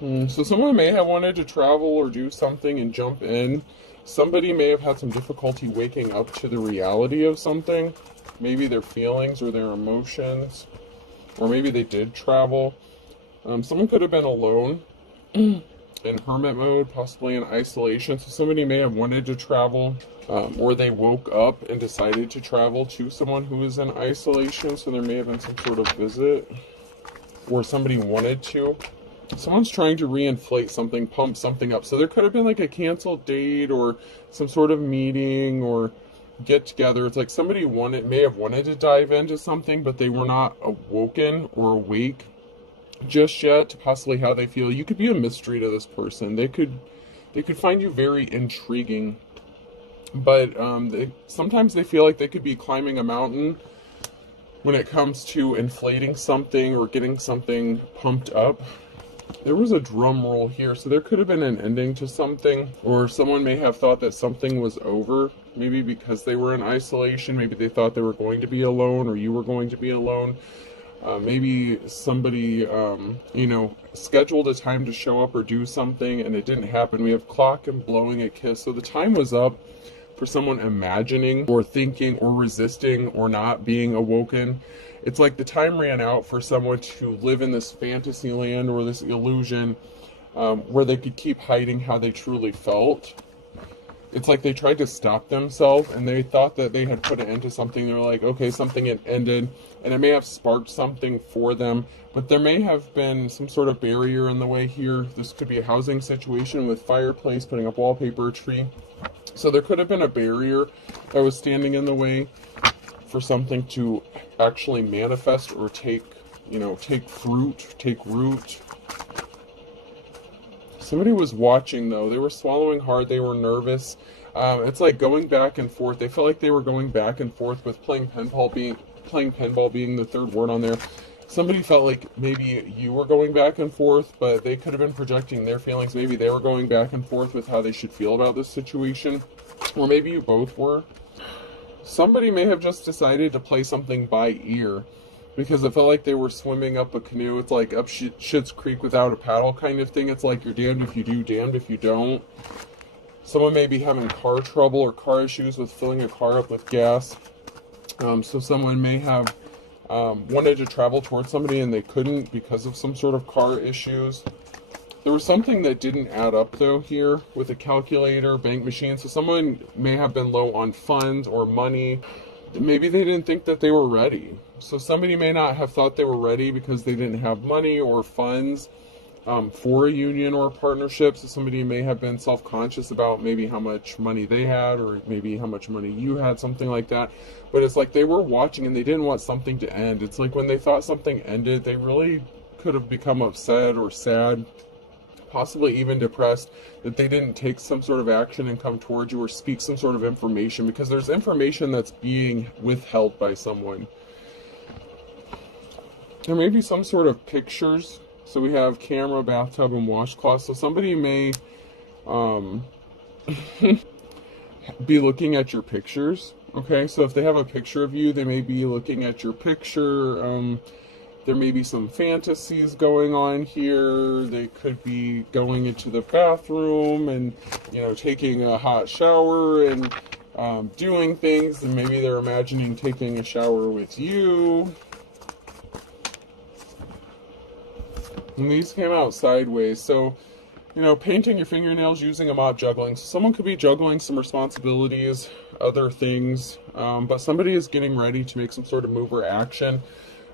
So someone may have wanted to travel or do something and jump in. Somebody may have had some difficulty waking up to the reality of something. Maybe their feelings or their emotions. Or maybe they did travel. Someone could have been alone in hermit mode, possibly in isolation. So somebody may have wanted to travel, or they woke up and decided to travel to someone who is in isolation. So there may have been some sort of visit, or somebody wanted to. Someone's trying to reinflate something, pump something up. So there could have been like a canceled date or some sort of meeting or get together. It's like somebody may have wanted to dive into something, but they were not awoken or awake just yet to possibly how they feel. You could be a mystery to this person. They could find you very intriguing, but sometimes they feel like they could be climbing a mountain when it comes to inflating something or getting something pumped up. There was a drum roll here, so there could have been an ending to something, or someone may have thought that something was over, maybe because they were in isolation. Maybe they thought they were going to be alone, or you were going to be alone. Maybe somebody, scheduled a time to show up or do something, and it didn't happen. We have clock and blowing a kiss, so the time was up for someone imagining or thinking or resisting or not being awoken. It's like the time ran out for someone to live in this fantasy land or this illusion where they could keep hiding how they truly felt. It's like they tried to stop themselves and they thought that they had put an end to something. They're like, okay, something had ended, and it may have sparked something for them, but there may have been some sort of barrier in the way here. This could be a housing situation with fireplace, putting up wallpaper, tree. So there could have been a barrier that was standing in the way for something to actually manifest or take fruit, take root. Somebody was watching though. They were swallowing hard. They were nervous. It's like going back and forth. They felt like they were going back and forth with playing pinball being the third word on there. Somebody felt like maybe you were going back and forth, but they could have been projecting their feelings. Maybe they were going back and forth with how they should feel about this situation, or maybe you both were. Somebody may have just decided to play something by ear because it felt like they were swimming up a canoe. It's like up Schitt's Creek without a paddle kind of thing. It's like you're damned if you do, damned if you don't. Someone may be having car trouble or car issues with filling a car up with gas. So someone may have wanted to travel towards somebody and they couldn't because of some sort of car issues. There was something that didn't add up though here with a calculator, bank machine. So someone may have been low on funds or money. Maybe they didn't think that they were ready. So somebody may not have thought they were ready because they didn't have money or funds for a union or a partnership. So somebody may have been self-conscious about maybe how much money they had or maybe how much money you had, something like that. But it's like they were watching and they didn't want something to end. It's like when they thought something ended, they really could have become upset or sad, possibly even depressed, that they didn't take some sort of action and come towards you or speak some sort of information, because there's information that's being withheld by someone. There may be some sort of pictures. So we have camera, bathtub, and washcloth. So somebody may be looking at your pictures. Okay, so if they have a picture of you, they may be looking at your picture. There may be some fantasies going on here. They could be going into the bathroom and, taking a hot shower and doing things. And maybe they're imagining taking a shower with you. And these came out sideways. So, painting your fingernails, using a mop, juggling. So someone could be juggling some responsibilities, other things. But somebody is getting ready to make some sort of move or action.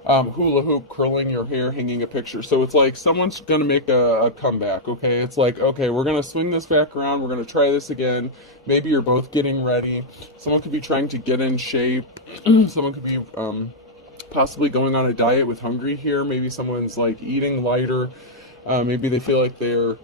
Hula hoop, curling your hair, hanging a picture. So it's like someone's going to make a comeback, okay? It's like, okay, we're going to swing this back around. We're going to try this again. Maybe you're both getting ready. Someone could be trying to get in shape. Someone could be possibly going on a diet with hungry here. Maybe someone's like eating lighter. Maybe they feel like they're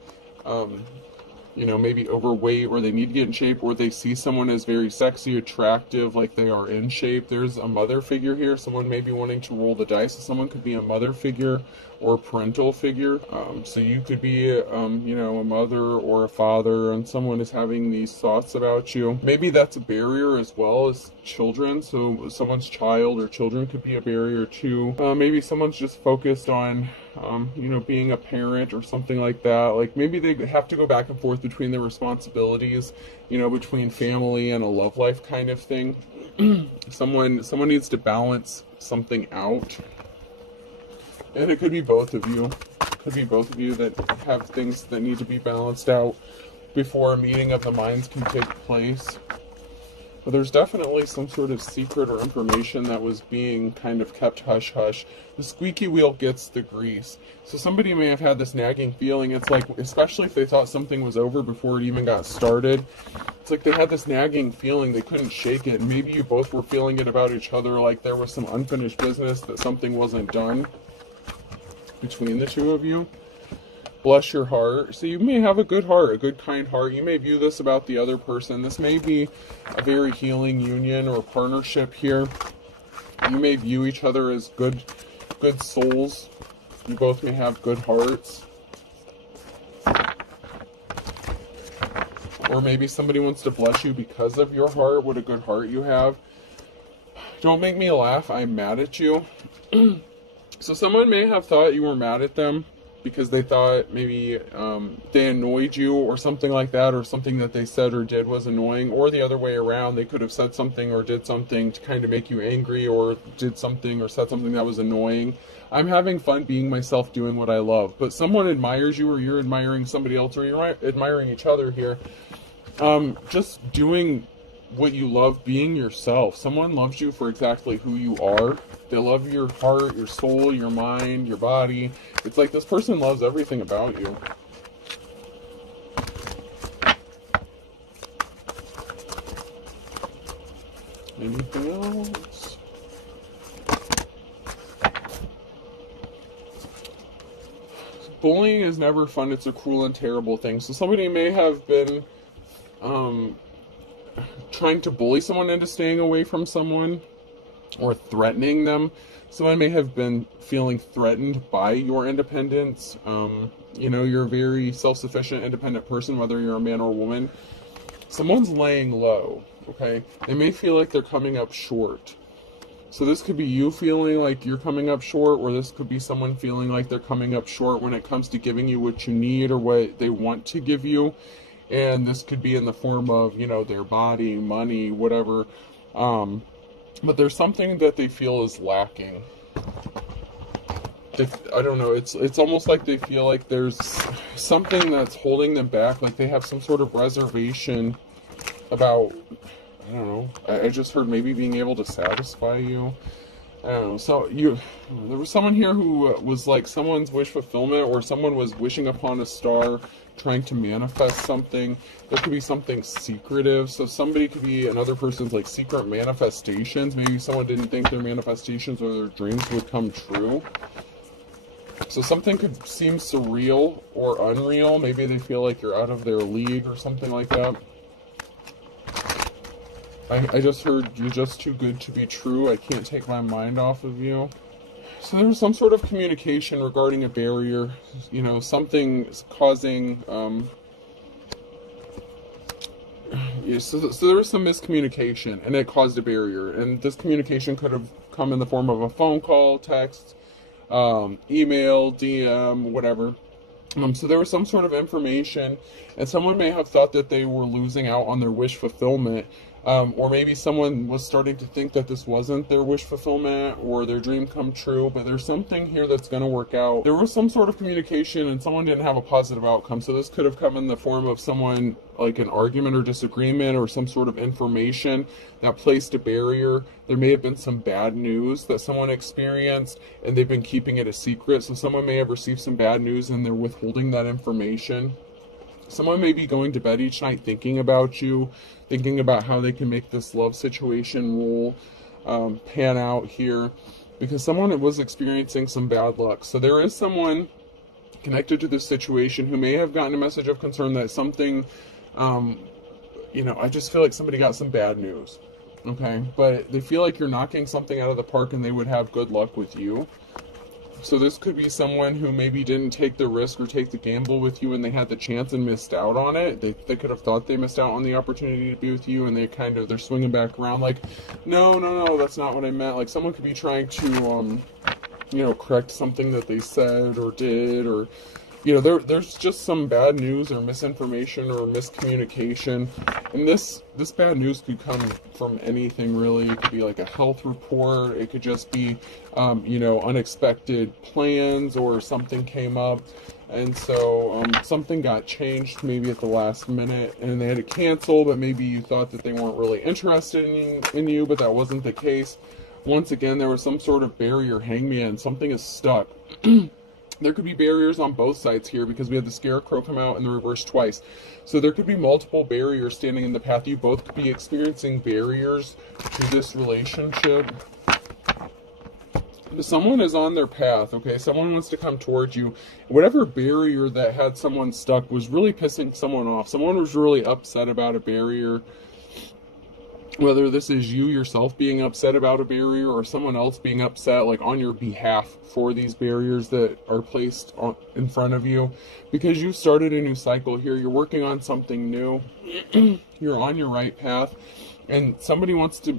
maybe overweight, or they need to get in shape, or they see someone as very sexy, attractive, like they are in shape. There's a mother figure here. Someone may be wanting to roll the dice. So someone could be a mother figure or parental figure. So you could be, a mother or a father, and someone is having these thoughts about you. Maybe that's a barrier as well as children. So someone's child or children could be a barrier too. Maybe someone's just focused on you know, being a parent or something like that. Like maybe they have to go back and forth between their responsibilities, you know, between family and a love life kind of thing. Someone needs to balance something out. And it could be both of you. Could be both of you that have things that need to be balanced out before a meeting of the minds can take place. But there's definitely some sort of secret or information that was being kind of kept hush-hush. The squeaky wheel gets the grease. So somebody may have had this nagging feeling. It's like, especially if they thought something was over before it even got started, it's like they had this nagging feeling, they couldn't shake it. Maybe you both were feeling it about each other, like there was some unfinished business, that something wasn't done between the two of you. Bless your heart. So you may have a good heart, a good kind heart. You may view this about the other person. This may be a very healing union or partnership here. You may view each other as good souls. You both may have good hearts. Or maybe somebody wants to bless you because of your heart, what a good heart you have. Don't make me laugh, I'm mad at you. So someone may have thought you were mad at them because they thought maybe they annoyed you or something like that, or something that they said or did was annoying, or the other way around. They could have said something or did something to kind of make you angry, or did something or said something that was annoying. I'm having fun being myself, doing what I love. But someone admires you, or you're admiring somebody else, or you're admiring each other here. Just doing what you love, being yourself. Someone loves you for exactly who you are. They love your heart, your soul, your mind, your body. It's like this person loves everything about you. Anything else? Bullying is never fun. It's a cruel and terrible thing. So somebody may have been trying to bully someone into staying away from someone, or threatening them. Someone may have been feeling threatened by your independence. You know, you're a very self-sufficient, independent person, whether you're a man or a woman. Someone's laying low, okay? They may feel like they're coming up short. So this could be you feeling like you're coming up short, or this could be someone feeling like they're coming up short when it comes to giving you what you need or what they want to give you. And this could be in the form of, you know, their body, money, whatever. But there's something that they feel is lacking. I don't know, it's almost like they feel like there's something that's holding them back, like they have some sort of reservation about, I don't know, I just heard maybe being able to satisfy you. I don't know, so there was someone here who was like someone's wish fulfillment, or someone was wishing upon a star, trying to manifest something. There could be something secretive, so somebody could be another person's like secret manifestations. Maybe someone didn't think their manifestations or their dreams would come true. So something could seem surreal or unreal. Maybe they feel like you're out of their league or something like that. I just heard you're just too good to be true. I can't take my mind off of you. So there's some sort of communication regarding a barrier. You know, something causing... so there was some miscommunication, and it caused a barrier. And this communication could have come in the form of a phone call, text, email, DM, whatever. So there was some sort of information, and someone may have thought that they were losing out on their wish fulfillment. Or maybe someone was starting to think that this wasn't their wish fulfillment or their dream come true, but there's something here that's going to work out. There was some sort of communication and someone didn't have a positive outcome. So this could have come in the form of someone, like an argument or disagreement, or some sort of information that placed a barrier. There may have been some bad news that someone experienced and they've been keeping it a secret. So someone may have received some bad news and they're withholding that information. Someone may be going to bed each night thinking about you, thinking about how they can make this love situation pan out here, because someone was experiencing some bad luck. So there is someone connected to this situation who may have gotten a message of concern that something, you know, I just feel like somebody got some bad news, okay? But they feel like you're knocking something out of the park and they would have good luck with you. So this could be someone who maybe didn't take the risk or take the gamble with you and they had the chance and missed out on it. They could have thought they missed out on the opportunity to be with you, and they're swinging back around like, no, that's not what I meant. Like someone could be trying to correct something that they said or did, or there's just some bad news or misinformation or miscommunication. And this bad news could come from anything, really. It could be like a health report. It could just be unexpected plans, or something came up, and so something got changed maybe at the last minute and they had to cancel, but maybe you thought that they weren't really interested in you, but that wasn't the case. Once again, there was some sort of barrier, hangman. Something is stuck. There could be barriers on both sides here, because we had the scarecrow come out in the reverse twice. So there could be multiple barriers standing in the path. You both could be experiencing barriers to this relationship. Someone is on their path, okay? Someone wants to come towards you. Whatever barrier that had someone stuck was really pissing someone off. Someone was really upset about a barrier. Whether this is you yourself being upset about a barrier, or someone else being upset like on your behalf for these barriers that are placed in front of you, because you started a new cycle here. You're working on something new. You're on your right path, and somebody wants to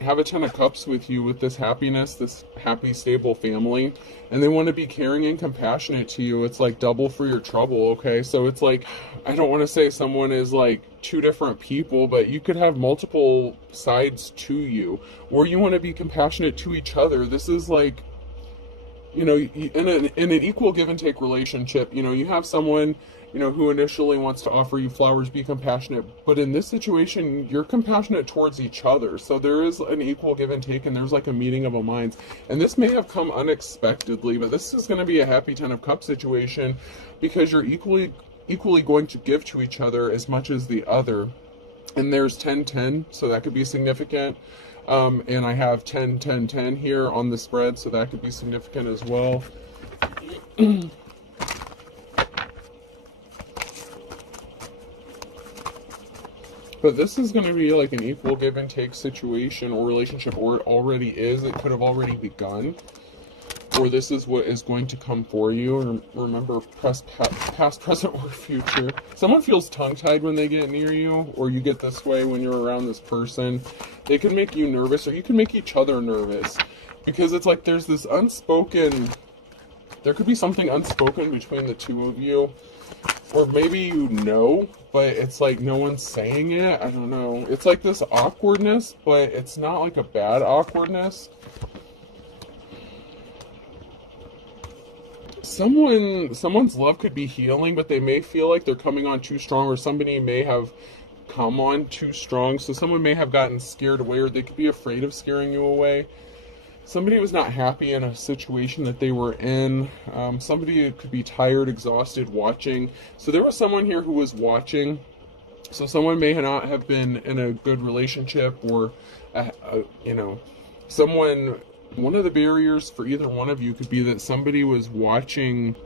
have a 10 of cups with you, with this happiness, this happy, stable family, and they want to be caring and compassionate to you. It's like double for your trouble, okay? So it's like, I don't want to say someone is like two different people, but you could have multiple sides to you, or you want to be compassionate to each other. This is like, in an equal give and take relationship. You have someone who initially wants to offer you flowers, be compassionate, but in this situation, you're compassionate towards each other. So there is an equal give and take, and there's like a meeting of the minds. And this may have come unexpectedly, but this is going to be a happy 10 of cups situation, because you're equally going to give to each other as much as the other. And there's 10-10, so that could be significant. And I have 10-10-10 here on the spread, so that could be significant as well. But this is going to be like an equal give and take situation or relationship, or it already is. It could have already begun, or this is what is going to come for you. Remember, past, present, or future. Someone feels tongue-tied when they get near you, or you get this way when you're around this person. They can make you nervous, or you can make each other nervous, because it's like there's this unspoken, there could be something unspoken between the two of you. Or maybe but it's like no one's saying it. I don't know. It's like this awkwardness, but it's not like a bad awkwardness. Someone's love could be healing, but they may feel like they're coming on too strong, or somebody may have come on too strong. So someone may have gotten scared away, or they could be afraid of scaring you away. Somebody was not happy in a situation that they were in. Somebody could be tired, exhausted, watching. So there was someone here who was watching. So someone may not have been in a good relationship, or, someone, one of the barriers for either one of you could be that somebody was watching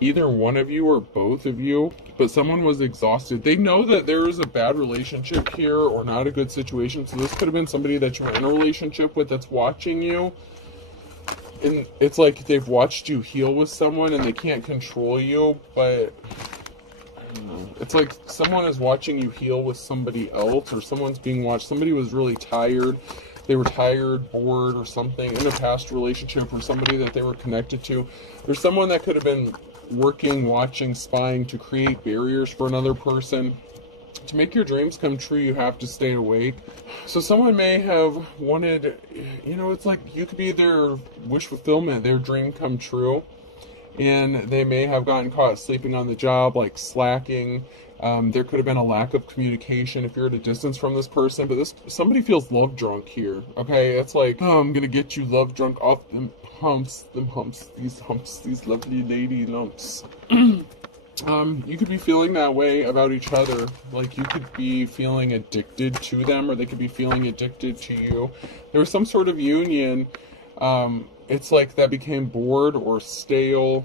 either one of you or both of you, but someone was exhausted. They know that there is a bad relationship here, or not a good situation. So this could have been somebody that you're in a relationship with that's watching you. And it's like they've watched you heal with someone and they can't control you, but I don't know. It's like someone is watching you heal with somebody else, or someone's being watched. Somebody was really tired. They were tired, bored, or something in a past relationship, or somebody that they were connected to. There's someone that could have been working, watching, spying to create barriers for another person. To make your dreams come true, you have to stay awake. So someone may have wanted, it's like you could be their wish fulfillment, their dream come true. And they may have gotten caught sleeping on the job, like slacking. There could have been a lack of communication if you're at a distance from this person. But somebody feels love drunk here, okay? It's like, I'm gonna get you love drunk off them humps, these lovely lady lumps. You could be feeling that way about each other. Like you could be feeling addicted to them, or they could be feeling addicted to you. There was some sort of union. It's like that became bored or stale.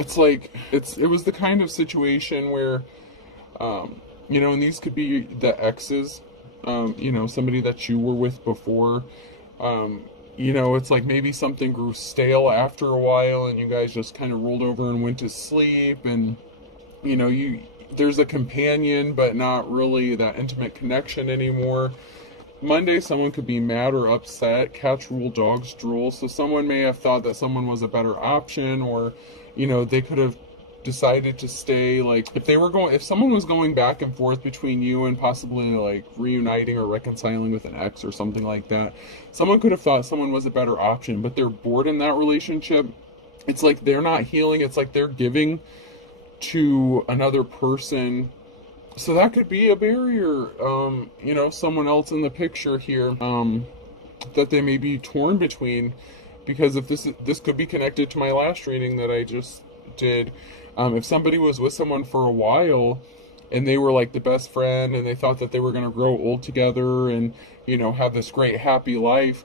It's like, it was the kind of situation where, and these could be the exes, somebody that you were with before. It's like maybe something grew stale after a while and you guys just kind of rolled over and went to sleep, and, there's a companion, but not really that intimate connection anymore. Monday, someone could be mad or upset. Cats rule, dogs drool. So someone may have thought that someone was a better option, or, they could have decided to stay. Like, if someone was going back and forth between you and possibly like reuniting or reconciling with an ex or something like that, someone could have thought someone was a better option, but they're bored in that relationship. It's like they're not healing. It's like they're giving to another person. So that could be a barrier. Someone else in the picture here, that they may be torn between, because if this could be connected to my last reading that I just did. If somebody was with someone for a while and they were like the best friend and they thought that they were going to grow old together and, have this great happy life,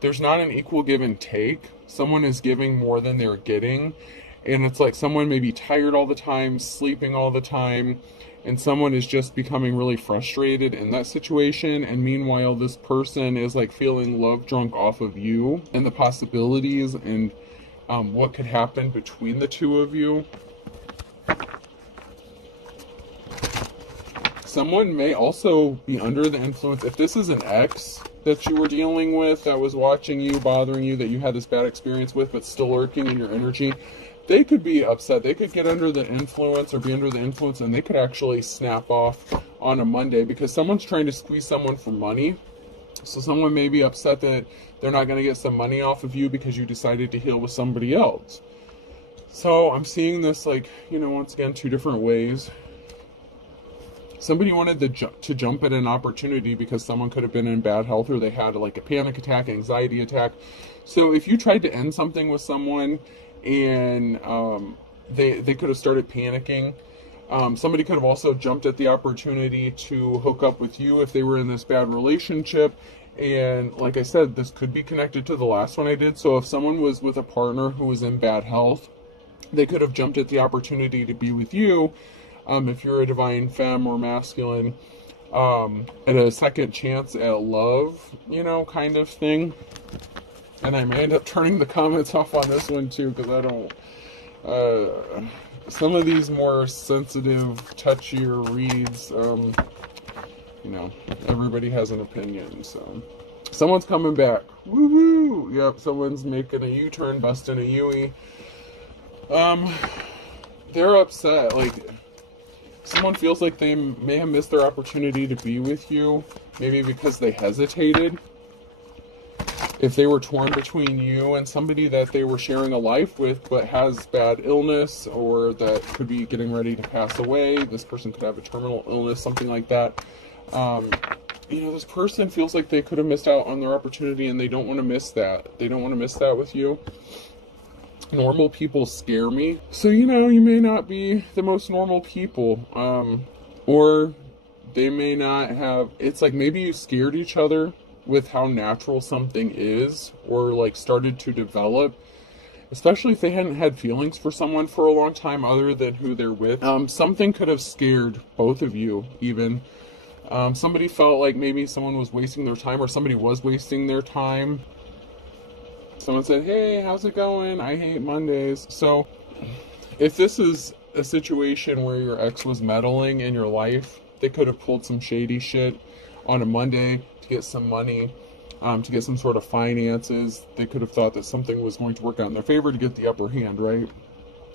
there's not an equal give and take. Someone is giving more than they're getting. And it's like someone may be tired all the time, sleeping all the time, and someone is just becoming really frustrated in that situation. And meanwhile, this person is like feeling love drunk off of you and the possibilities and what could happen between the two of you. Someone may also be under the influence. If this is an ex that you were dealing with, that was watching you, bothering you, that you had this bad experience with, but still lurking in your energy, they could be upset. They could get under the influence or be under the influence, and they could actually snap off on a Monday because someone's trying to squeeze someone for money. So someone may be upset that they're not going to get some money off of you because you decided to heal with somebody else. So I'm seeing this like, once again, two different ways. Somebody wanted to jump at an opportunity because someone could have been in bad health, or they had like a panic attack, anxiety attack. So if you tried to end something with someone and they could have started panicking, somebody could have also jumped at the opportunity to hook up with you if they were in this bad relationship. And like I said, this could be connected to the last one I did. So if someone was with a partner who was in bad health, they could have jumped at the opportunity to be with you. If you're a divine femme or masculine, at a second chance at love, kind of thing. And I may end up turning the comments off on this one too, because I don't, some of these more sensitive, touchier reads, everybody has an opinion. So someone's coming back. Woohoo! Yep, someone's making a U-turn, busting a Yui. They're upset. Like, someone feels like they may have missed their opportunity to be with you, maybe because they hesitated. If they were torn between you and somebody that they were sharing a life with but has bad illness, or that could be getting ready to pass away, this person could have a terminal illness, something like that. This person feels like they could have missed out on their opportunity, and they don't want to miss that. They don't want to miss that with you. Normal people scare me. So, you may not be the most normal people. Or they may not have, it's like maybe you scared each other with how natural something is, or like started to develop, especially if they hadn't had feelings for someone for a long time other than who they're with. Something could have scared both of you even. Somebody felt like maybe someone was wasting their time, or somebody was wasting their time. Someone said, hey, how's it going? I hate Mondays. So if this is a situation where your ex was meddling in your life, they could have pulled some shady shit on a Monday to get some money, to get some sort of finances. They could have thought that something was going to work out in their favor to get the upper hand, right?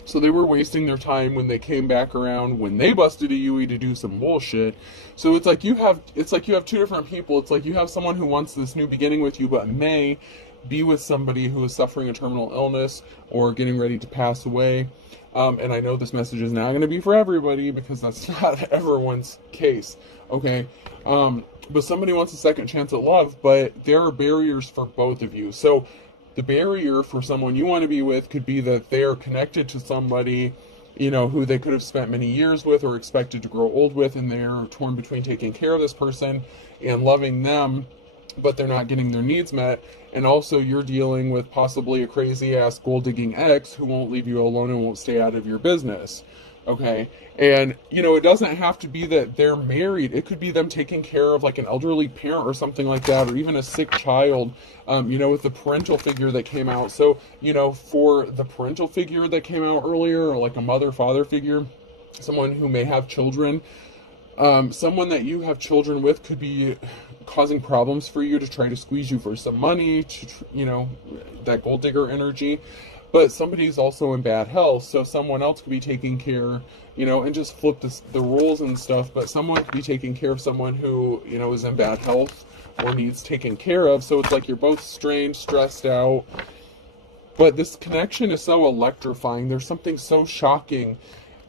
So they were wasting their time when they came back around, when they busted a Yui to do some bullshit. So it's like you have two different people. It's like you have someone who wants this new beginning with you, but may be with somebody who is suffering a terminal illness or getting ready to pass away. And I know this message is not going to be for everybody, because that's not everyone's case, okay? But somebody wants a second chance at love, but there are barriers for both of you. So the barrier for someone you want to be with could be that they are connected to somebody, who they could have spent many years with or expected to grow old with, and they're torn between taking care of this person and loving them, but they're not getting their needs met. And also you're dealing with possibly a crazy ass gold digging ex who won't leave you alone and won't stay out of your business. Okay. And it doesn't have to be that they're married. It could be them taking care of like an elderly parent or something like that, or even a sick child, with the parental figure that came out. So, for the parental figure that came out earlier, or like a mother, father figure, someone who may have children, Someone that you have children with could be causing problems for you to try to squeeze you for some money, to, you know, that gold digger energy. But somebody's also in bad health, so someone else could be taking care, you know, and just flip the roles and stuff, but someone could be taking care of someone who, you know, is in bad health or needs taken care of. So it's like you're both strained, stressed out. But this connection is so electrifying. There's something so shocking.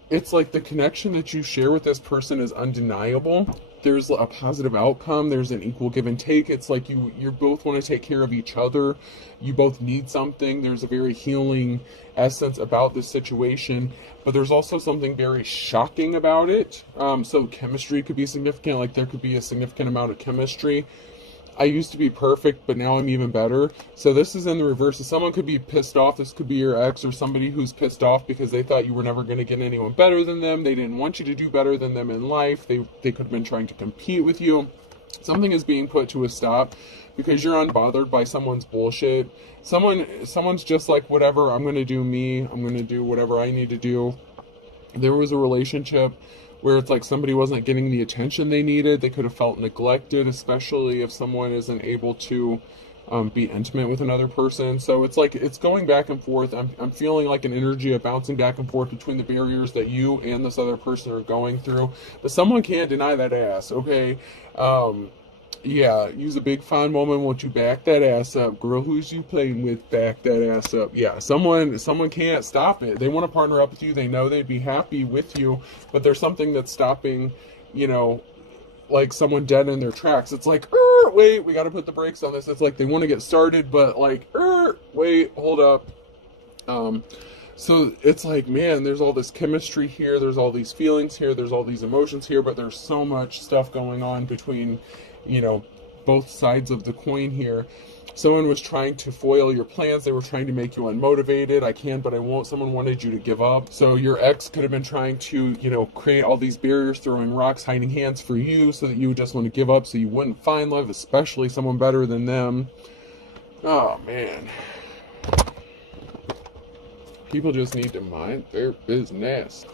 It's like the connection that you share with this person is undeniable. There's a positive outcome. There's an equal give and take. It's like you both want to take care of each other. You both need something. There's a very healing essence about this situation, but there's also something very shocking about it. So chemistry could be significant. Like there could be a significant amount of chemistry. I used to be perfect, but now I'm even better. So this is in the reverse. So someone could be pissed off. This could be your ex or somebody who's pissed off because they thought you were never going to get anyone better than them. They didn't want you to do better than them in life. They could have been trying to compete with you. Something is being put to a stop because you're unbothered by someone's bullshit. Someone's just like, whatever, I'm going to do me. I'm going to do whatever I need to do. There was a relationship where it's like somebody wasn't getting the attention they needed. They could have felt neglected, especially if someone isn't able to be intimate with another person. So it's like it's going back and forth. I'm feeling like an energy of bouncing back and forth between the barriers that you and this other person are going through. But someone can't deny that ass, okay? Yeah, use a big fine woman. Won't you back that ass up? Girl, who's you playing with? Back that ass up. Yeah, someone can't stop it. They want to partner up with you. They know they'd be happy with you, but there's something that's stopping, you know, like someone dead in their tracks. It's like, wait, we got to put the brakes on this. It's like they want to get started, but like, wait, hold up. So it's like, man, there's all this chemistry here. There's all these feelings here. There's all these emotions here, but there's so much stuff going on between, you know, both sides of the coin here. Someone was trying to foil your plans. They were trying to make you unmotivated. I can, but I won't. Someone wanted you to give up. So your ex could have been trying to, you know, create all these barriers, throwing rocks, hiding hands for you so that you would just want to give up so you wouldn't find love, especially someone better than them. Oh, man. People just need to mind their business.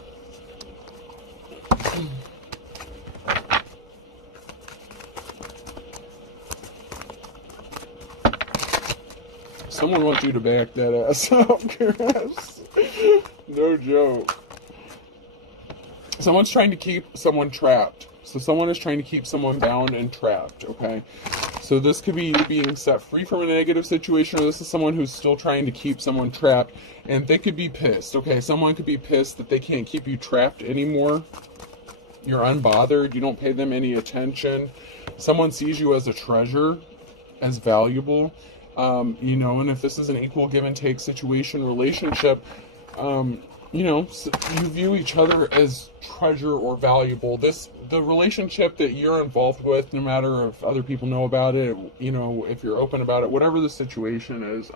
Someone wants you to back that ass up, Chris. No joke. Someone's trying to keep someone trapped. So someone is trying to keep someone bound and trapped, okay? So this could be you being set free from a negative situation, or this is someone who's still trying to keep someone trapped, and they could be pissed, okay? Someone could be pissed that they can't keep you trapped anymore. You're unbothered. You don't pay them any attention. Someone sees you as a treasure, as valuable. You know, and if this is an equal give and take situation, relationship, you know, you view each other as treasure or valuable. The relationship that you're involved with, no matter if other people know about it, you know, if you're open about it, whatever the situation is,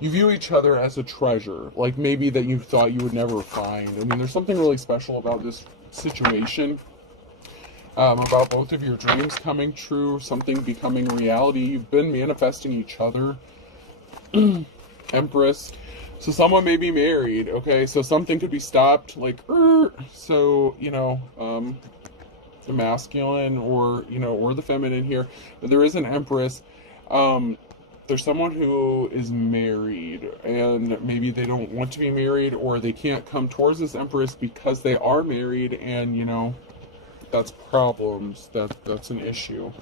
you view each other as a treasure, like maybe that you thought you would never find. I mean, there's something really special about this situation. About both of your dreams coming true, something becoming reality. You've been manifesting each other. Empress. So someone may be married, okay? So something could be stopped, like, so, you know, the masculine or, you know, or the feminine here. But there is an Empress. There's someone who is married, and maybe they don't want to be married, or they can't come towards this Empress because they are married, and, you know, that's problems. That's an issue.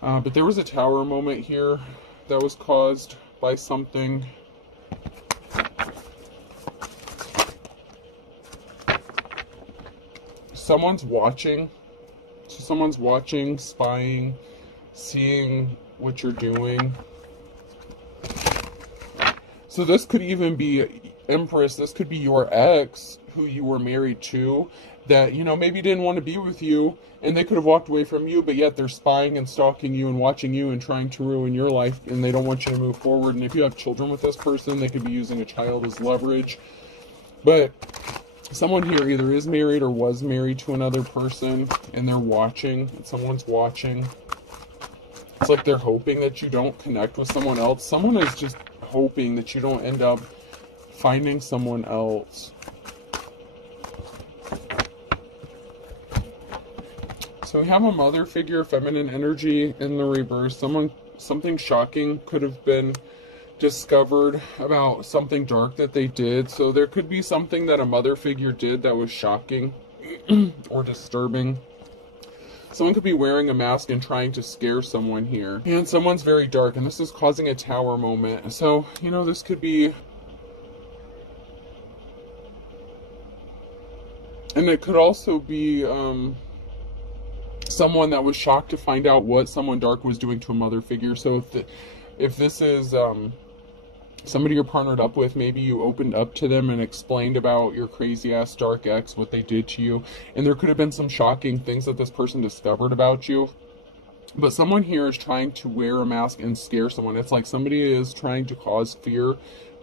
But there was a tower moment here that was caused by something. Someone's watching. So someone's watching, spying, seeing what you're doing. So this could even be Empress. This could be your ex who you were married to, that, you know, maybe didn't want to be with you, and they could have walked away from you, but yet they're spying and stalking you and watching you and trying to ruin your life, and they don't want you to move forward. And if you have children with this person, they could be using a child as leverage. But someone here either is married or was married to another person, and they're watching, and someone's watching. It's like they're hoping that you don't connect with someone else. Someone is just hoping that you don't end up finding someone else. So we have a mother figure, feminine energy in the reverse. Something shocking could have been discovered about something dark that they did. So there could be something that a mother figure did that was shocking or disturbing. Someone could be wearing a mask and trying to scare someone here. And someone's very dark, and this is causing a tower moment. So, you know, this could be... And it could also be someone that was shocked to find out what someone dark was doing to a mother figure. So if this is somebody you're partnered up with, maybe you opened up to them and explained about your crazy ass dark ex, what they did to you, and there could have been some shocking things that this person discovered about you. But someone here is trying to wear a mask and scare someone. It's like somebody is trying to cause fear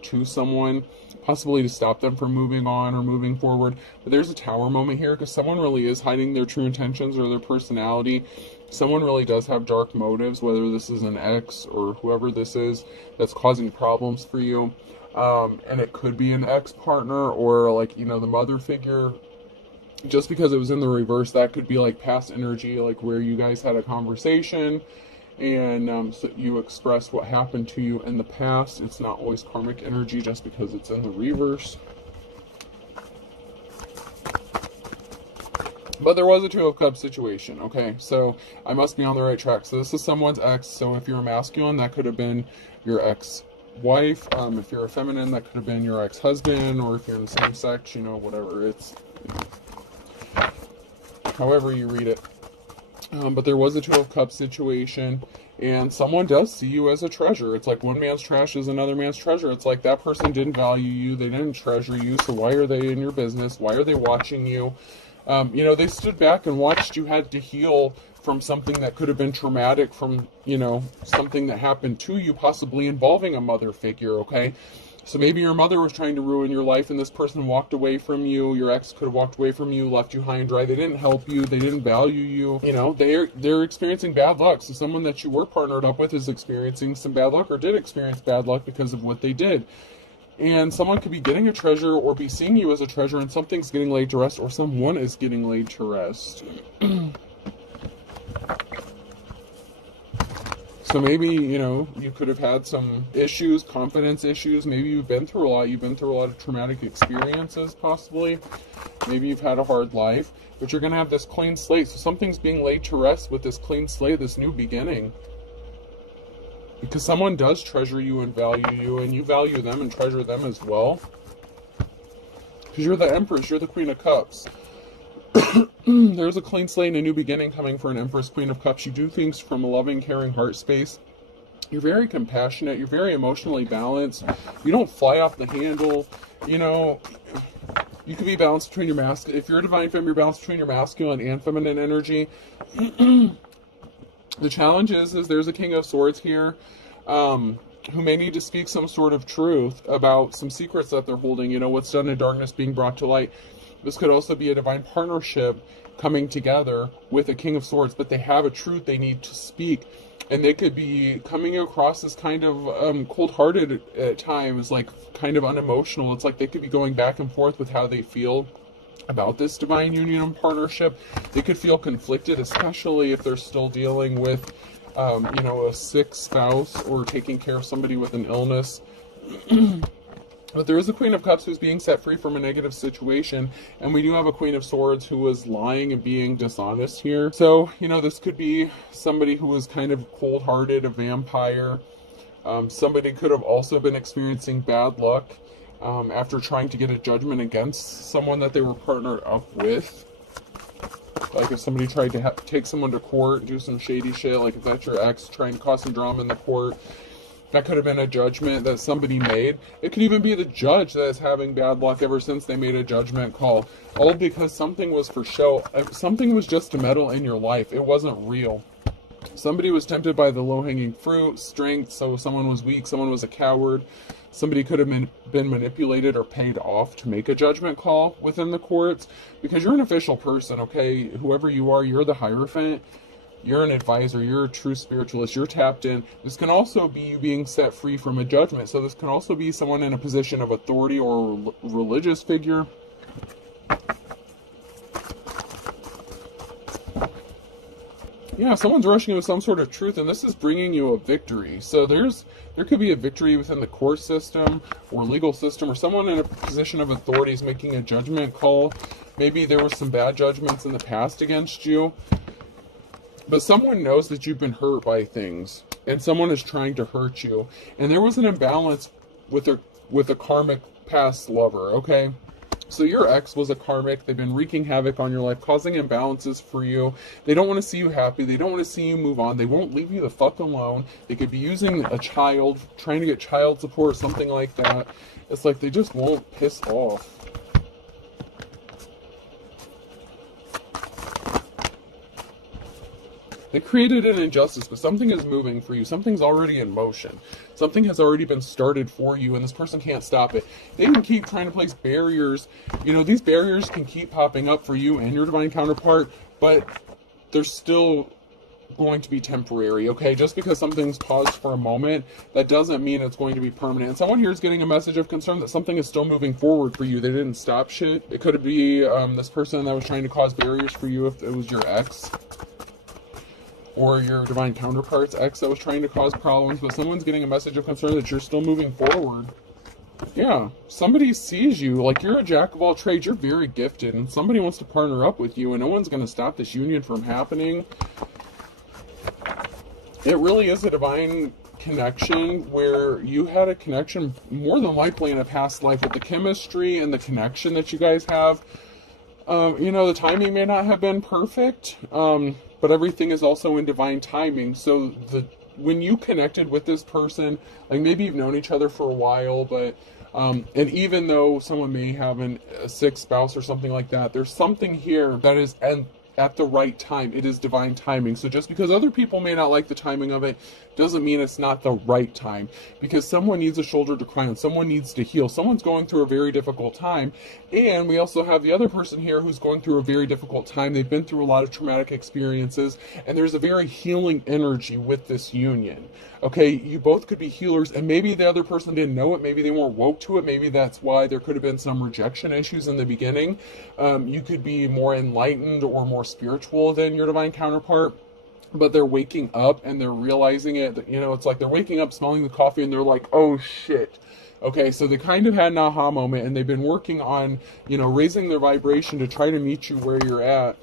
to someone, possibly to stop them from moving on or moving forward. But there's a tower moment here because someone really is hiding their true intentions or their personality. Someone really does have dark motives, whether this is an ex or whoever this is that's causing problems for you. And it could be an ex-partner or, like, you know, the mother figure. Just because it was in the reverse, that could be like past energy, like where you guys had a conversation and so you expressed what happened to you in the past. It's not always karmic energy just because it's in the reverse. But there was a Two of Cups situation, okay? So I must be on the right track. So this is someone's ex. So if you're a masculine, that could have been your ex-wife. If you're a feminine, that could have been your ex-husband. Or if you're in the same sex, you know, whatever. It's however you read it. But there was a Two of Cups situation, and someone does see you as a treasure. It's like one man's trash is another man's treasure. It's like that person didn't value you, they didn't treasure you, so why are they in your business? Why are they watching you? You know, they stood back and watched you had to heal from something that could have been traumatic, from, you know, something that happened to you, possibly involving a mother figure, okay? So maybe your mother was trying to ruin your life and this person walked away from you. Your ex could have walked away from you, left you high and dry. They didn't help you. They didn't value you. You know, they're experiencing bad luck. So someone that you were partnered up with is experiencing some bad luck or did experience bad luck because of what they did. And someone could be getting a treasure or be seeing you as a treasure and something's getting laid to rest or someone is getting laid to rest. So maybe, you know, you could have had some issues, confidence issues. Maybe you've been through a lot. You've been through a lot of traumatic experiences, possibly. Maybe you've had a hard life. But you're going to have this clean slate. So something's being laid to rest with this clean slate, this new beginning. Because someone does treasure you and value you, and you value them and treasure them as well. Because you're the Empress. You're the Queen of Cups. There's a clean slate and a new beginning coming for an Empress, Queen of Cups. You do things from a loving, caring heart space. You're very compassionate. You're very emotionally balanced. You don't fly off the handle. You know, you could be balanced between your masculine. If you're a divine femme, you're balanced between your masculine and feminine energy. The challenge is there's a King of Swords here who may need to speak some sort of truth about some secrets that they're holding. You know, what's done in darkness being brought to light. This could also be a divine partnership coming together with a King of Swords, but they have a truth they need to speak. And they could be coming across as kind of cold-hearted at times, like kind of unemotional. It's like they could be going back and forth with how they feel about this divine union and partnership. They could feel conflicted, especially if they're still dealing with, you know, a sick spouse or taking care of somebody with an illness. But there is a Queen of Cups who's being set free from a negative situation, and we do have a Queen of Swords who was lying and being dishonest here. So, you know, this could be somebody who was kind of cold-hearted, a vampire. Somebody could have also been experiencing bad luck after trying to get a judgment against someone that they were partnered up with. Like if somebody tried to take someone to court, do some shady shit, like if that's your ex trying to cause some drama in the court, that could have been a judgment that somebody made. It could even be the judge that is having bad luck ever since they made a judgment call. All because something was for show. Something was just to meddle in your life. It wasn't real. Somebody was tempted by the low-hanging fruit, strength, so someone was weak, someone was a coward. Somebody could have been manipulated or paid off to make a judgment call within the courts. Because you're an official person, okay? Whoever you are, you're the Hierophant. You're an advisor, you're a true spiritualist, you're tapped in. This can also be you being set free from a judgment. So this can also be someone in a position of authority or a religious figure. Yeah, someone's rushing in with some sort of truth, and this is bringing you a victory. So there could be a victory within the court system or legal system, or someone in a position of authority is making a judgment call. Maybe there was some bad judgments in the past against you, but someone knows that you've been hurt by things, and someone is trying to hurt you. And there was an imbalance with a karmic past lover, okay? So your ex was a karmic. They've been wreaking havoc on your life, causing imbalances for you. They don't want to see you happy. They don't want to see you move on. They won't leave you the fuck alone. They could be using a child, trying to get child support, something like that. It's like they just won't piss off. They created an injustice, but something is moving for you. Something's already in motion. Something has already been started for you, and this person can't stop it. They can keep trying to place barriers. You know, these barriers can keep popping up for you and your divine counterpart, but they're still going to be temporary, okay? Just because something's paused for a moment, that doesn't mean it's going to be permanent. And someone here is getting a message of concern that something is still moving forward for you. They didn't stop shit. It could be this person that was trying to cause barriers for you if it was your ex, or your divine counterpart's ex that was trying to cause problems, but someone's getting a message of concern that you're still moving forward. Yeah, somebody sees you, like you're a jack of all trades, you're very gifted, and somebody wants to partner up with you, and no one's going to stop this union from happening. It really is a divine connection where you had a connection more than likely in a past life with the chemistry and the connection that you guys have. You know, the timing may not have been perfect, but everything is also in divine timing. So when you connected with this person, like maybe you've known each other for a while, but and even though someone may have a sick spouse or something like that, there's something here that is at the right time. It is divine timing. So just because other people may not like the timing of it doesn't mean it's not the right time, because someone needs a shoulder to cry on. Someone needs to heal. Someone's going through a very difficult time. And we also have the other person here who's going through a very difficult time. They've been through a lot of traumatic experiences, and there's a very healing energy with this union. Okay, you both could be healers, and maybe the other person didn't know it. Maybe they weren't woke to it. Maybe that's why there could have been some rejection issues in the beginning. You could be more enlightened or more spiritual than your divine counterpart, but they're waking up and they're realizing it. You know, it's like they're waking up, smelling the coffee, and they're like, oh shit. Okay, so they kind of had an aha moment, and they've been working on, you know, raising their vibration to try to meet you where you're at.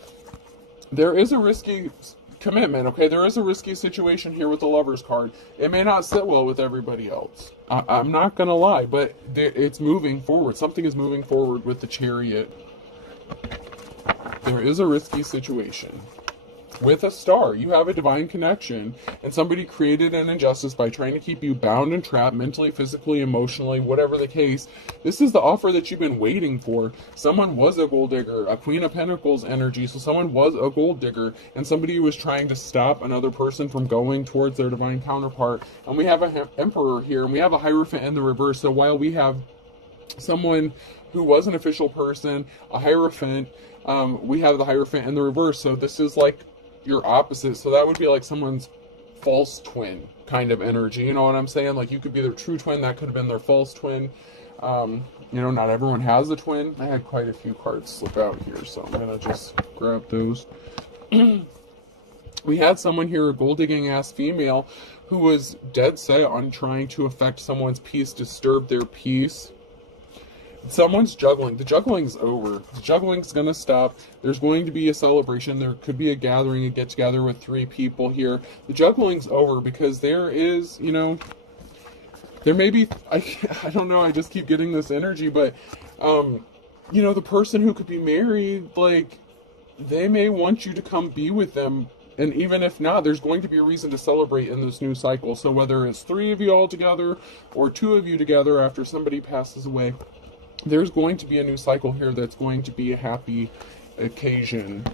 There is a risky commitment, okay? There is a risky situation here with the Lover's card. It may not sit well with everybody else. I'm not gonna lie, but it's moving forward. Something is moving forward with the Chariot. There is a risky situation. With a star, you have a divine connection, and somebody created an injustice by trying to keep you bound and trapped mentally, physically, emotionally, whatever the case. This is the offer that you've been waiting for. Someone was a gold digger, a Queen of Pentacles energy, so someone was a gold digger, and somebody was trying to stop another person from going towards their divine counterpart. And we have an Emperor here, and we have a Hierophant in the reverse. So while we have someone who was an official person, a Hierophant, we have the Hierophant in the reverse. So this is like your opposite. So that would be like someone's false twin kind of energy. You know what I'm saying? Like you could be their true twin. That could have been their false twin. You know, not everyone has a twin. I had quite a few cards slip out here, so I'm going to just grab those. We had someone here, a gold digging ass female, who was dead set on trying to affect someone's peace, disturb their peace. Someone's juggling. The juggling's over. The juggling's gonna stop. There's going to be a celebration. There could be a gathering, a get-together with 3 people here. The juggling's over because there is, you know, there may be, I don't know, I just keep getting this energy, but, you know, the person who could be married, like, they may want you to come be with them. And even if not, there's going to be a reason to celebrate in this new cycle. So whether it's 3 of you all together or 2 of you together after somebody passes away, there's going to be a new cycle here that's going to be a happy occasion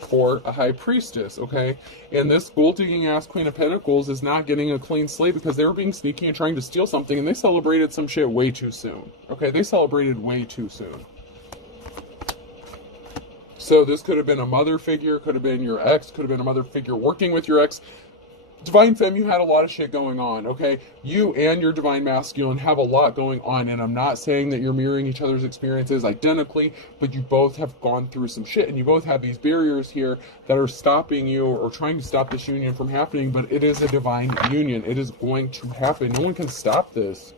for a high priestess, okay? And this gold-digging ass Queen of Pentacles is not getting a clean slate because they were being sneaky and trying to steal something, and they celebrated some shit way too soon, okay? They celebrated way too soon. So this could have been a mother figure, could have been your ex, could have been a mother figure working with your ex. Divine Femme, you had a lot of shit going on, okay? You and your Divine Masculine have a lot going on, and I'm not saying that you're mirroring each other's experiences identically, but you both have gone through some shit, and you both have these barriers here that are stopping you or trying to stop this union from happening, but it is a divine union. It is going to happen. No one can stop this.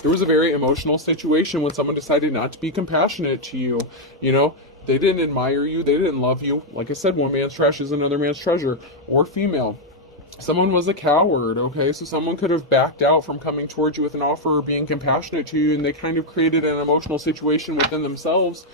There was a very emotional situation when someone decided not to be compassionate to you, you know? They didn't admire you. They didn't love you. Like I said, one man's trash is another man's treasure. Or female. Someone was a coward, okay? So someone could have backed out from coming towards you with an offer or being compassionate to you, and they kind of created an emotional situation within themselves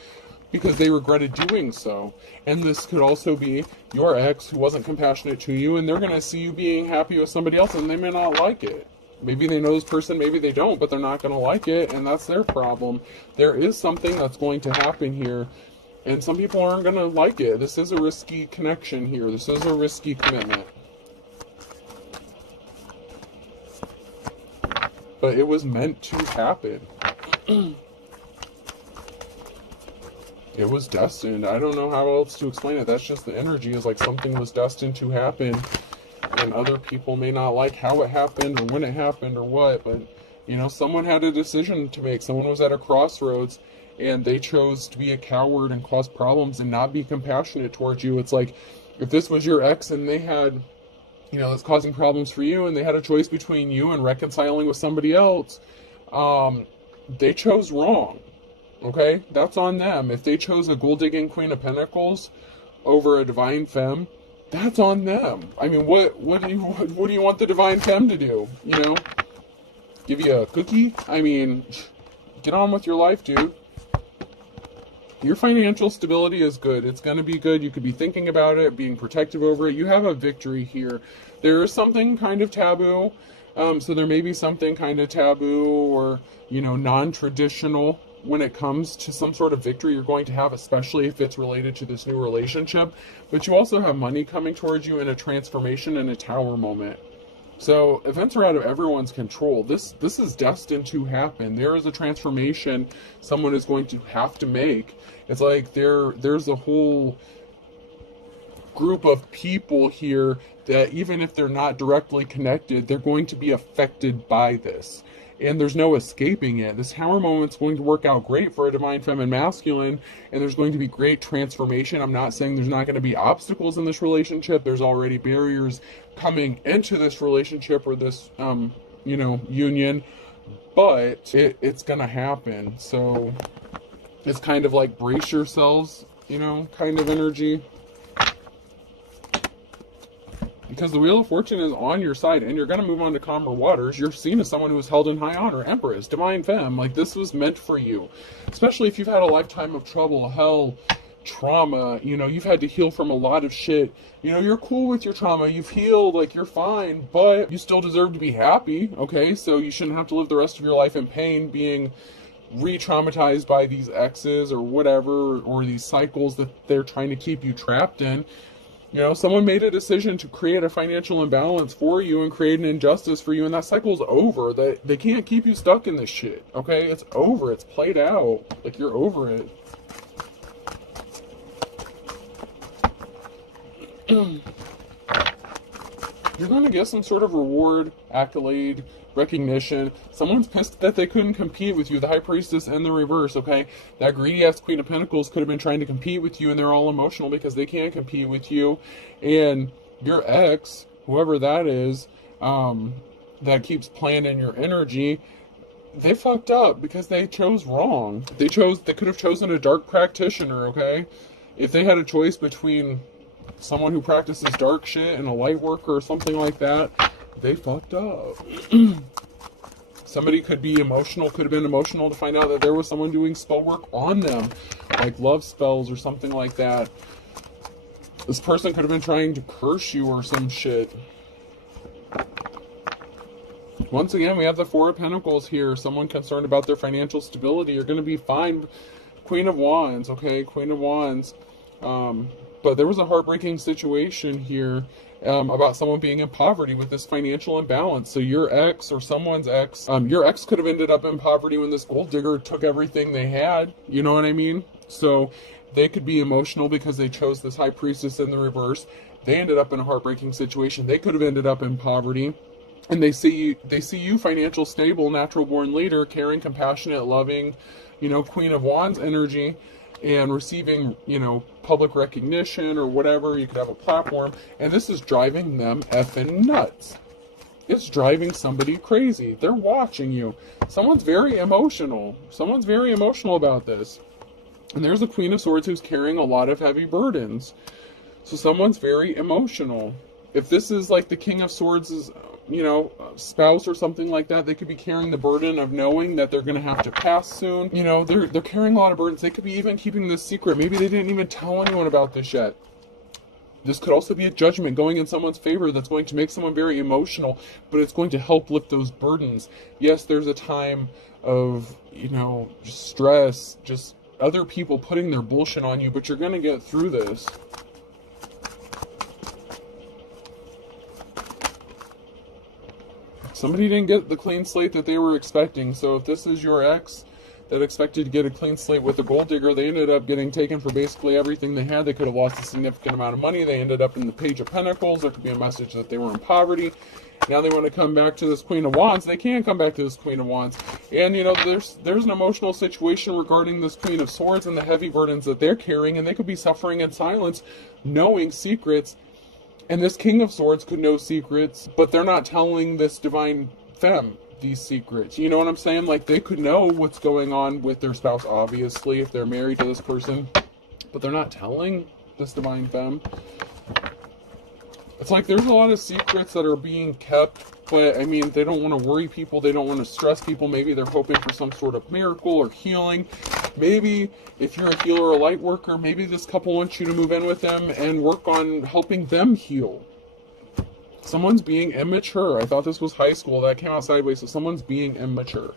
because they regretted doing so. And this could also be your ex who wasn't compassionate to you, and they're going to see you being happy with somebody else, and they may not like it. Maybe they know this person, maybe they don't, but they're not going to like it, and that's their problem. There is something that's going to happen here. And some people aren't going to like it. This is a risky connection here. This is a risky commitment. But it was meant to happen. It was destined. I don't know how else to explain it. That's just the energy. Is like something was destined to happen. And other people may not like how it happened or when it happened or what. But, you know, someone had a decision to make. Someone was at a crossroads. And they chose to be a coward and cause problems and not be compassionate towards you. It's like, if this was your ex and they had, you know, that's causing problems for you, and they had a choice between you and reconciling with somebody else, they chose wrong. Okay? That's on them. If they chose a gold-digging Queen of Pentacles over a Divine Femme, that's on them. I mean, what do you want the Divine Femme to do? You know? Give you a cookie? I mean, get on with your life, dude. Your financial stability is good. It's going to be good. You could be thinking about it, being protective over it. You have a victory here. There is something kind of taboo. So there may be something kind of taboo or, you know, non-traditional when it comes to some sort of victory you're going to have, especially if it's related to this new relationship. But you also have money coming towards you in a transformation and a tower moment. So events are out of everyone's control. This is destined to happen. There is a transformation someone is going to have to make. It's like there's a whole group of people here that even if they're not directly connected, they're going to be affected by this. And there's no escaping it. This Tower moment's going to work out great for a Divine Feminine Masculine, and there's going to be great transformation. I'm not saying there's not going to be obstacles in this relationship. There's already barriers coming into this relationship or this, you know, union, but it's going to happen. So it's kind of like brace yourselves, you know, kind of energy. Because the Wheel of Fortune is on your side, and you're going to move on to calmer waters. You're seen as someone who is held in high honor. Empress, Divine Femme, like this was meant for you. Especially if you've had a lifetime of trouble, hell, trauma, you know, you've had to heal from a lot of shit. You know, you're cool with your trauma, you've healed, like you're fine, but you still deserve to be happy, okay? So you shouldn't have to live the rest of your life in pain, being re-traumatized by these exes or whatever, or these cycles that they're trying to keep you trapped in. You know, someone made a decision to create a financial imbalance for you and create an injustice for you, and that cycle's over. They can't keep you stuck in this shit, okay? It's over. It's played out. Like, you're over it. You're going to get some sort of reward, accolade, recognition. Someone's pissed that they couldn't compete with you. The High Priestess and the reverse, okay? That greedy-ass Queen of Pentacles could have been trying to compete with you, and they're all emotional because they can't compete with you. And your ex, whoever that is, that keeps playing in your energy, they fucked up because they chose wrong. They could have chosen a dark practitioner, okay? If they had a choice between someone who practices dark shit and a light worker or something like that, they fucked up. Somebody could be emotional, could have been emotional to find out that there was someone doing spell work on them, like love spells or something like that. This person could have been trying to curse you or some shit. Once again, we have the Four of Pentacles here. Someone concerned about their financial stability. You're going to be fine. Queen of Wands, okay? Queen of Wands. But there was a heartbreaking situation here about someone being in poverty with this financial imbalance. So your ex or someone's ex, your ex could have ended up in poverty when this gold digger took everything they had. You know what I mean? So they could be emotional because they chose this High Priestess in the reverse. They ended up in a heartbreaking situation. They could have ended up in poverty. And they see you financial, stable, natural born leader, caring, compassionate, loving, Queen of Wands energy, and receiving, public recognition or whatever. You could have a platform, and this is driving them effing nuts. It's driving somebody crazy. They're watching you. Someone's very emotional. Someone's very emotional about this. And there's a Queen of Swords who's carrying a lot of heavy burdens. So someone's very emotional. If this is like the King of Swords' spouse or something like that, they could be carrying the burden of knowing that they're going to have to pass soon. They're carrying a lot of burdens. They could be even keeping this secret. Maybe they didn't even tell anyone about this yet. This could also be a judgment going in someone's favor that's going to make someone very emotional, but it's going to help lift those burdens. Yes, there's a time of, just stress, just other people putting their bullshit on you, but you're going to get through this. Somebody didn't get the clean slate that they were expecting. So if this is your ex that expected to get a clean slate with a gold digger, they ended up getting taken for basically everything they had. They could have lost a significant amount of money. They ended up in the Page of Pentacles. There could be a message that they were in poverty. Now they want to come back to this Queen of Wands. They can't come back to this Queen of Wands. And, there's an emotional situation regarding this Queen of Swords and the heavy burdens that they're carrying. And they could be suffering in silence, knowing secrets. And this King of Swords could know secrets, but they're not telling this divine femme these secrets. You know what I'm saying? Like, they could know what's going on with their spouse, obviously, if they're married to this person, but they're not telling this divine femme. It's like there's a lot of secrets that are being kept, but I mean, they don't want to worry people. They don't want to stress people. Maybe they're hoping for some sort of miracle or healing. Maybe if you're a healer or a light worker, maybe this couple wants you to move in with them and work on helping them heal. Someone's being immature. I thought this was high school. That came out sideways. So someone's being immature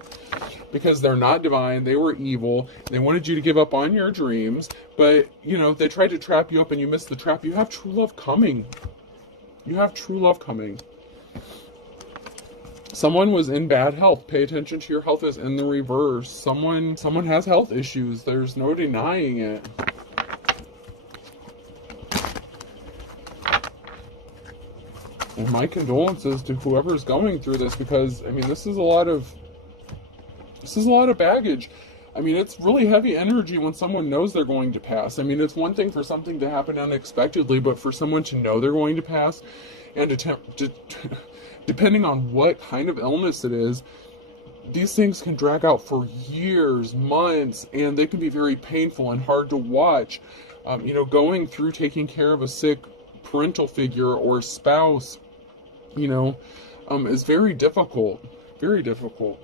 because they're not divine. They were evil. They wanted you to give up on your dreams. But, they tried to trap you up and you missed the trap. You have true love coming. You have true love coming. Someone was in bad health. Pay attention to your health is in the reverse. Someone has health issues. There's no denying it. And my condolences to whoever's going through this, because I mean this is a lot of baggage. I mean, it's really heavy energy when someone knows they're going to pass. I mean, it's one thing for something to happen unexpectedly, but for someone to know they're going to pass and depending on what kind of illness it is, these things can drag out for years, months, and they can be very painful and hard to watch. Going through taking care of a sick parental figure or spouse, is very difficult. Very difficult.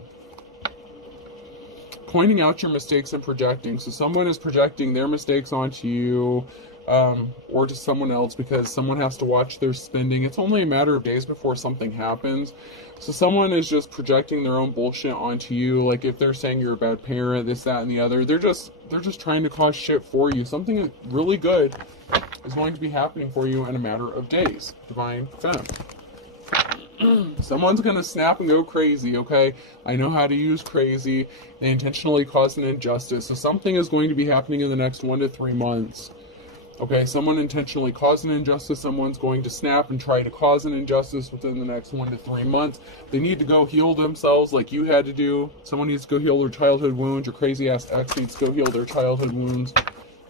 Pointing out your mistakes and projecting. So someone is projecting their mistakes onto you or to someone else because someone has to watch their spending. It's only a matter of days before something happens. So someone is just projecting their own bullshit onto you. Like if they're saying you're a bad parent, this, that, and the other, they're just trying to cause shit for you. Something really good is going to be happening for you in a matter of days. Divine Femme. Someone's going to snap and go crazy, okay? I know how to use crazy. They intentionally caused an injustice. So something is going to be happening in the next 1 to 3 months. Okay, someone intentionally caused an injustice. Someone's going to snap and try to cause an injustice within the next 1 to 3 months. They need to go heal themselves like you had to do. Someone needs to go heal their childhood wounds. Your crazy-ass ex needs to go heal their childhood wounds.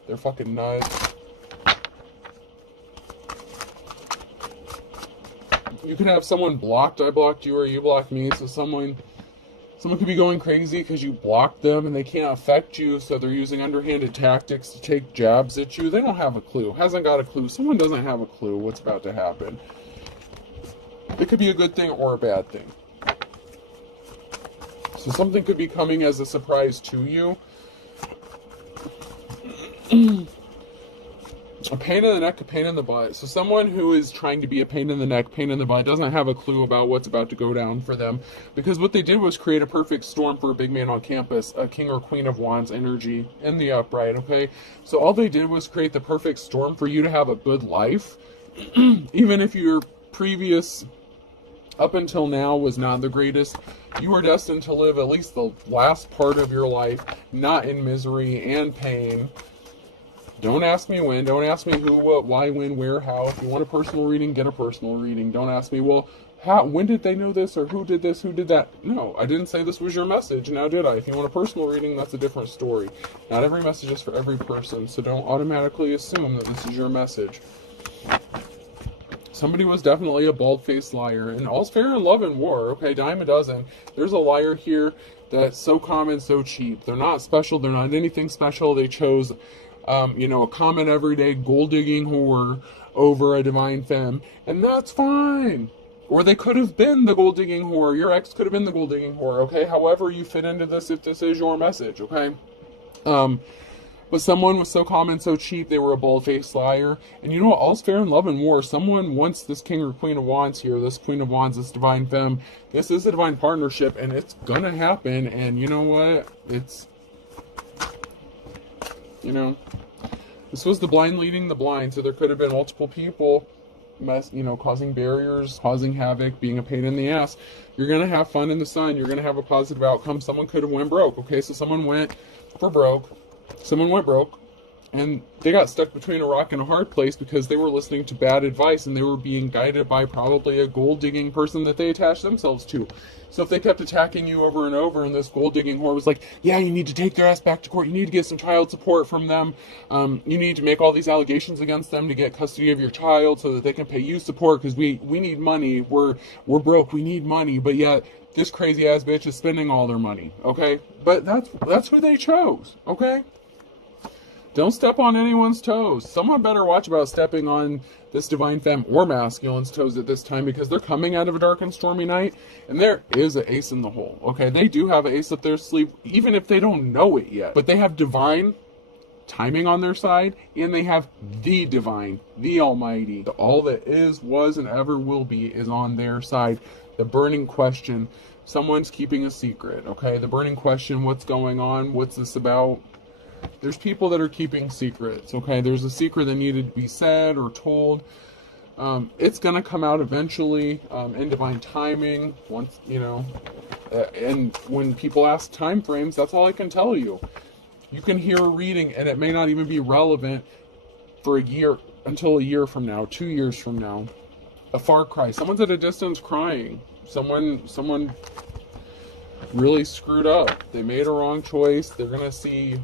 They're fucking nuts. You could have someone blocked. I blocked you or you blocked me. So someone could be going crazy because you blocked them and they can't affect you. So they're using underhanded tactics to take jabs at you. They don't have a clue. Hasn't got a clue. Someone doesn't have a clue what's about to happen. It could be a good thing or a bad thing. So something could be coming as a surprise to you. A pain in the neck, a pain in the butt. So someone who is trying to be a pain in the neck, pain in the butt, doesn't have a clue about what's about to go down for them. Because what they did was create a perfect storm for a big man on campus, a King or Queen of Wands energy in the upright, okay? So all they did was create the perfect storm for you to have a good life. Even if your previous, up until now, was not the greatest, you are destined to live at least the last part of your life not in misery and pain. Don't ask me when. Don't ask me who, what, why, when, where, how. If you want a personal reading, get a personal reading. Don't ask me, well, how, when did they know this, or who did this, who did that? No, I didn't say this was your message, now did I? If you want a personal reading, that's a different story. Not every message is for every person, so don't automatically assume that this is your message. Somebody was definitely a bald-faced liar, and all's fair in love and war, okay? Dime a dozen. There's a liar here that's so common, so cheap. They're not special, they're not anything special. They chose, a common everyday gold-digging whore over a divine femme, and that's fine. Or they could have been the gold-digging whore. Your ex could have been the gold-digging whore, okay? However you fit into this, if this is your message, okay? But someone was so common, so cheap, they were a bald-faced liar. And you know what? All's fair in love and war. Someone wants this King or Queen of Wands here, this Queen of Wands, this divine femme. This is a divine partnership, and it's gonna happen. And you know what? It's, this was the blind leading the blind. So there could have been multiple people causing barriers, causing havoc, being a pain in the ass. You're gonna have fun in the sun. You're gonna have a positive outcome. Someone could have went broke. Okay, so someone went broke, and they got stuck between a rock and a hard place because they were listening to bad advice, and they were being guided by probably a gold-digging person that they attached themselves to. So if they kept attacking you over and over, and this gold-digging whore was like, yeah, you need to take their ass back to court, you need to get some child support from them, you need to make all these allegations against them to get custody of your child so that they can pay you support, because we need money, we're broke, we need money, but yet this crazy ass bitch is spending all their money, okay? But that's who they chose, okay? Don't step on anyone's toes. Someone better watch about stepping on this divine femme or masculine's toes at this time, because they're coming out of a dark and stormy night, and there is an ace in the hole, okay? They do have an ace up their sleeve, even if they don't know it yet. But they have divine timing on their side, and they have the divine, the almighty. All that is, was, and ever will be is on their side. The burning question, someone's keeping a secret, okay? The burning question, what's going on? What's this about? There's people that are keeping secrets, okay? There's a secret that needed to be said or told. It's going to come out eventually in divine timing. Once, and when people ask time frames, that's all I can tell you. You can hear a reading, and it may not even be relevant for a year, until a year from now, 2 years from now. A far cry. Someone's at a distance crying. Someone really screwed up. They made a wrong choice. They're going to see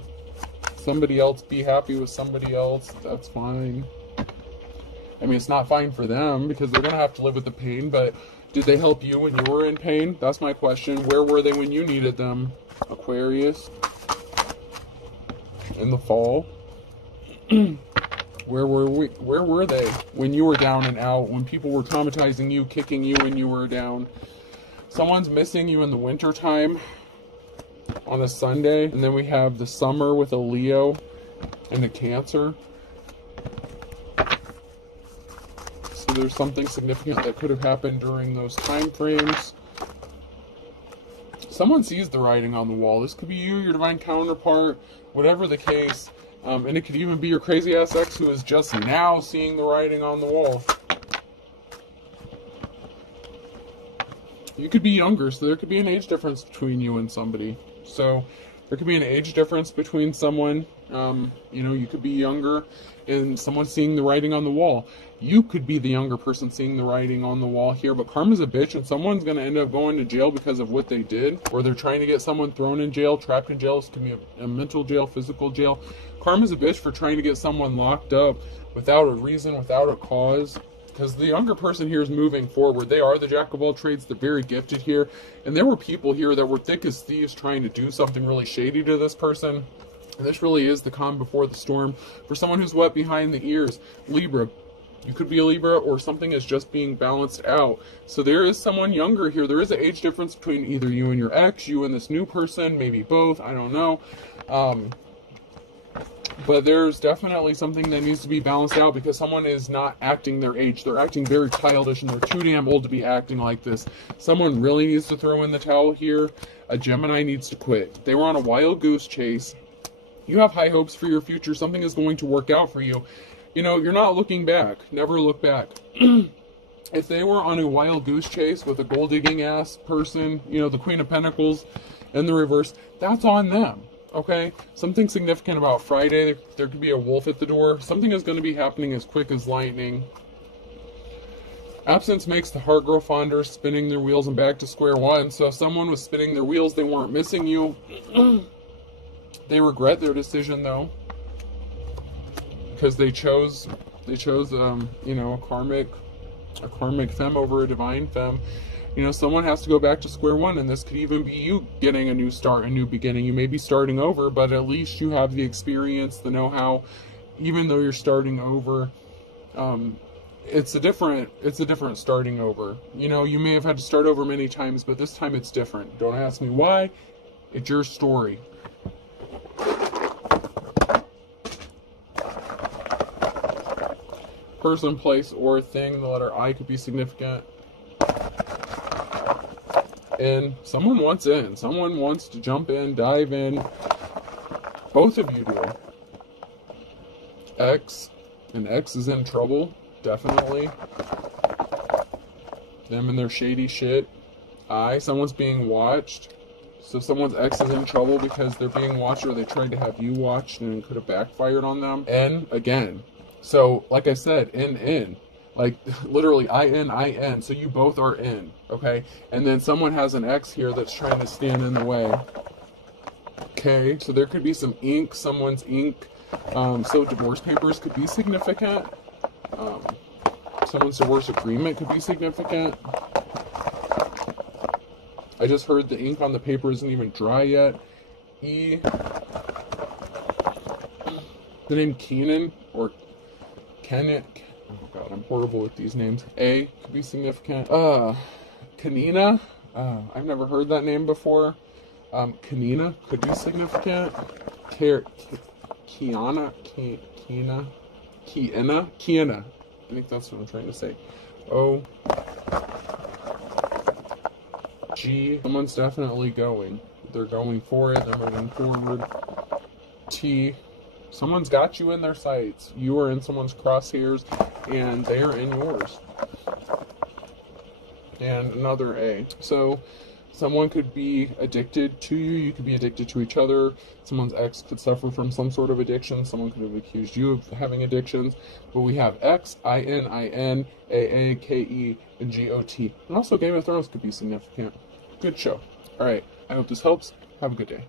somebody else be happy with somebody else. That's fine. I mean, it's not fine for them because they're going to have to live with the pain, but did they help you when you were in pain? That's my question. Where were they when you needed them? Aquarius. In the fall. Where were they when you were down and out, when people were traumatizing you, kicking you when you were down? Someone's missing you in the winter time on a Sunday, and then we have the summer with a Leo and a Cancer. So there's something significant that could have happened during those time frames. Someone sees the writing on the wall. This could be you, your divine counterpart, whatever the case. And it could even be your crazy ass ex who is just now seeing the writing on the wall. You could be younger, so there could be an age difference between you and somebody. So there could be an age difference between someone, you could be younger and someone seeing the writing on the wall. You could be the younger person seeing the writing on the wall here, but karma's a bitch, and someone's going to end up going to jail because of what they did, or they're trying to get someone thrown in jail, trapped in jail. This could be a mental jail, physical jail. Karma's a bitch for trying to get someone locked up without a reason, without a cause. Because the younger person here is moving forward. They are the jack of all trades. They're very gifted here. And there were people here that were thick as thieves trying to do something really shady to this person. And this really is the calm before the storm. For someone who's wet behind the ears, Libra. You could be a Libra, or something is just being balanced out. So there is someone younger here. There is an age difference between either you and your ex, you and this new person, maybe both. I don't know. But there's definitely something that needs to be balanced out because someone is not acting their age. They're acting very childish, and they're too damn old to be acting like this. Someone really needs to throw in the towel here. A Gemini needs to quit. They were on a wild goose chase. You have high hopes for your future. Something is going to work out for you. You're not looking back. Never look back. If they were on a wild goose chase with a gold digging ass person, the Queen of Pentacles in the reverse, that's on them. Okay, something significant about Friday. There could be a wolf at the door. Something is going to be happening as quick as lightning. Absence makes the heart grow fonder, spinning their wheels and back to square one. So if someone was spinning their wheels, they weren't missing you. They regret their decision though, because they chose you know, a karmic femme over a divine femme. You know, someone has to go back to square one, and this could even be you getting a new start, a new beginning. You may be starting over, but at least you have the experience, the know-how. Even though you're starting over, it's a different starting over. You know, you may have had to start over many times, but this time it's different. Don't ask me why. It's your story. Person, place, or thing. The letter I could be significant. And someone wants in. Someone wants to jump in, dive in. Both of you do. X. And X is in trouble. Definitely. Them and their shady shit. I. Someone's being watched. So someone's ex is in trouble because they're being watched, or they tried to have you watched and it could have backfired on them. N. Again. So, like I said, in. Like, literally, I-N. So you both are in, okay? And then someone has an ex here that's trying to stand in the way. Okay, so there could be some ink, someone's ink. So divorce papers could be significant. Someone's divorce agreement could be significant. I just heard the ink on the paper isn't even dry yet. E. The name Keenan, or Kenneth. Oh god, I'm horrible with these names. A could be significant. Kanina. I've never heard that name before. Kanina could be significant. Kiana. I think that's what I'm trying to say. O. G. Someone's definitely going. They're going for it. They're moving forward. T. Someone's got you in their sights. You are in someone's crosshairs, and they are in yours. And another A. So, someone could be addicted to you. You could be addicted to each other. Someone's ex could suffer from some sort of addiction. Someone could have accused you of having addictions. But we have X, I-N, A-A, K-E, and G-O-T. And also Game of Thrones could be significant. Good show. Alright, I hope this helps. Have a good day.